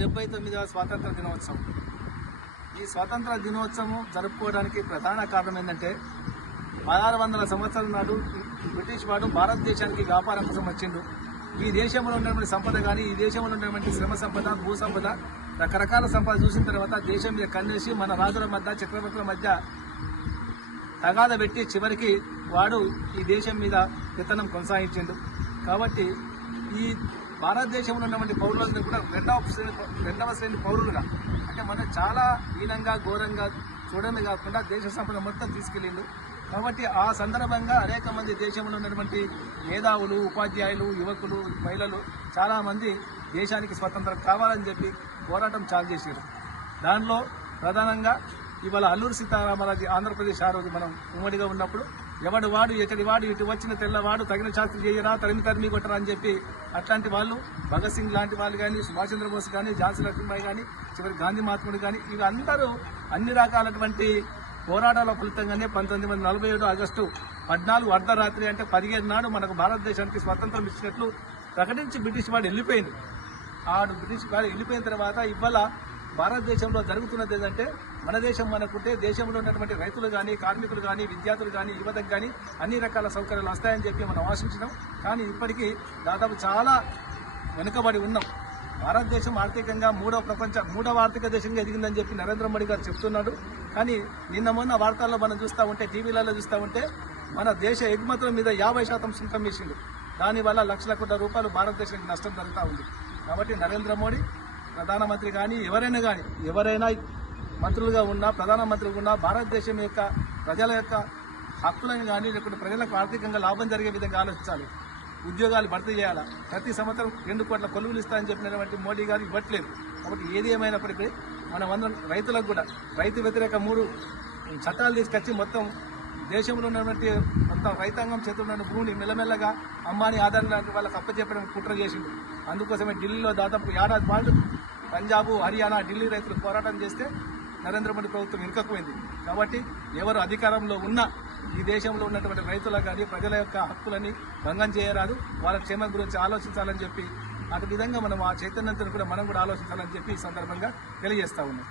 డెబ్బై తొమ్మిదవ స్వాతంత్ర దినోత్సవం. ఈ స్వాతంత్ర దినోత్సవం జరుపుకోవడానికి ప్రధాన కారణం ఏంటంటే పదహారు వందల సంవత్సరాల నాడు బ్రిటిష్ వాడు భారతదేశానికి వ్యాపారం కోసం వచ్చిండు. ఈ దేశంలో ఉన్నటువంటి సంపద కానీ ఈ దేశంలో ఉన్నటువంటి శ్రమ సంపద భూ సంపద రకరకాల సంపద చూసిన తర్వాత దేశం మీద కన్నేసి మన రాజుల మధ్య చక్రవర్తుల మధ్య తగాద పెట్టి చివరికి వాడు ఈ దేశం మీద విత్తనం కొనసాగించిండు. కాబట్టి ఈ భారతదేశంలో ఉన్నటువంటి పౌరులందరూ కూడా రెండవ శ్రేణి రెండవ శ్రేణి పౌరులుగా. అంటే మనం చాలా హీనంగా ఘోరంగా చూడమే కాకుండా దేశ సంపద మొత్తం తీసుకెళ్ళిండు. కాబట్టి ఆ సందర్భంగా అనేక మంది దేశంలో ఉన్నటువంటి మేధావులు ఉపాధ్యాయులు యువకులు మహిళలు చాలామంది దేశానికి స్వతంత్రం కావాలని చెప్పి పోరాటం చాలు చేశారు దానిలో ప్రధానంగా ఇవాళ అల్లూరు సీతారామరాజు ఆంధ్రప్రదేశ్ ఆ రోజు మనం ఉమ్మడిగా ఉన్నప్పుడు ఎవడు వాడు ఎక్కడి వాడు ఇటు వచ్చిన తెల్లవాడు తగిన శాస్త్రి చేయరా తరిమి తరిమి కొట్టరా అని చెప్పి అట్లాంటి వాళ్ళు భగత్ సింగ్ లాంటి వాళ్ళు కానీ సుభాష్ చంద్రబోస్ కానీ ఝాన్సీ లక్ష్మీబాయి కానీ చివరి గాంధీ మహాత్ముడు కానీ వీళ్ళందరూ అందరూ అన్ని రకాలటువంటి పోరాటాల ఫలితంగానే పంతొమ్మిది వందల నలభై ఏడు ఆగస్టు పద్నాలుగు అర్ధరాత్రి అంటే పదిహేను నాడు మనకు భారతదేశానికి స్వతంత్రం ఇచ్చినట్లు ప్రకటించి బ్రిటిష్ వాడు వెళ్ళిపోయింది ఆడు బ్రిటిష్ వాడు వెళ్ళిపోయిన తర్వాత ఇవాళ భారతదేశంలో జరుగుతున్నది ఏంటంటే మన దేశం మనకుంటే దేశంలో ఉన్నటువంటి రైతులు కానీ కార్మికులు కానీ విద్యార్థులు కానీ యువతకు కానీ అన్ని రకాల సౌకర్యాలు వస్తాయని చెప్పి మనం ఆశించినాం. కానీ ఇప్పటికీ దాదాపు చాలా వెనుకబడి ఉన్నాం. భారతదేశం ఆర్థికంగా మూడవ ప్రపంచ మూడవ ఆర్థిక దేశంగా ఎదిగిందని చెప్పి నరేంద్ర మోడీ గారు చెప్తున్నాడు. కానీ నిన్న మొన్న వార్తల్లో మనం చూస్తూ ఉంటే టీవీలలో చూస్తూ ఉంటే మన దేశ ఎగుమతుల మీద యాభై శాతం సుంకం వేసిండు. దానివల్ల లక్షల కోట్ల రూపాయలు భారతదేశానికి నష్టం జరుగుతూ ఉంది. కాబట్టి నరేంద్ర మోడీ ప్రధానమంత్రి కానీ ఎవరైనా కానీ ఎవరైనా మంత్రులుగా ఉన్నా ప్రధానమంత్రిగా ఉన్నా భారతదేశం యొక్క ప్రజల యొక్క హక్కులను కానీ లేకుంటే ప్రజలకు ఆర్థికంగా లాభం జరిగే విధంగా ఆలోచించాలి. ఉద్యోగాలు భర్తీ చేయాలా? ప్రతి సంవత్సరం రెండు కోట్ల కొలువులు ఇస్తాయని చెప్పినటువంటి మోడీ గారు ఇవ్వట్లేదు. కాబట్టి ఏది ఏమైనప్పటికీ మనం అందరం రైతులకు కూడా రైతు వ్యతిరేక మూడు చట్టాలు తీసుకొచ్చి మొత్తం దేశంలో ఉన్నటువంటి మొత్తం రైతాంగం చేతున్న ఉన్న భూమిని మెల్లమెల్లగా అంబానీ ఆధార్ లాంటి వాళ్ళకి అప్పచెప్పడానికి కుట్ర చేసిండు. అందుకోసమే ఢిల్లీలో దాదాపు ఏడాది పాటు పంజాబ్ హర్యానా ఢిల్లీ రైతులు పోరాటం చేస్తే నరేంద్ర మోడీ ప్రభుత్వం ఇరుకపోయింది కాబట్టి ఎవరు అధికారంలో ఉన్నా ఈ దేశంలో ఉన్నటువంటి రైతుల కానీ ప్రజల యొక్క హక్కులని భంగం చేయరాదు. వాళ్ళ క్షేమం గురించి ఆలోచించాలని చెప్పి అటు విధంగా మనం ఆ చైతన్యంతో కూడా మనం కూడా ఆలోచించాలని చెప్పి ఈ సందర్భంగా తెలియజేస్తా ఉన్నాం.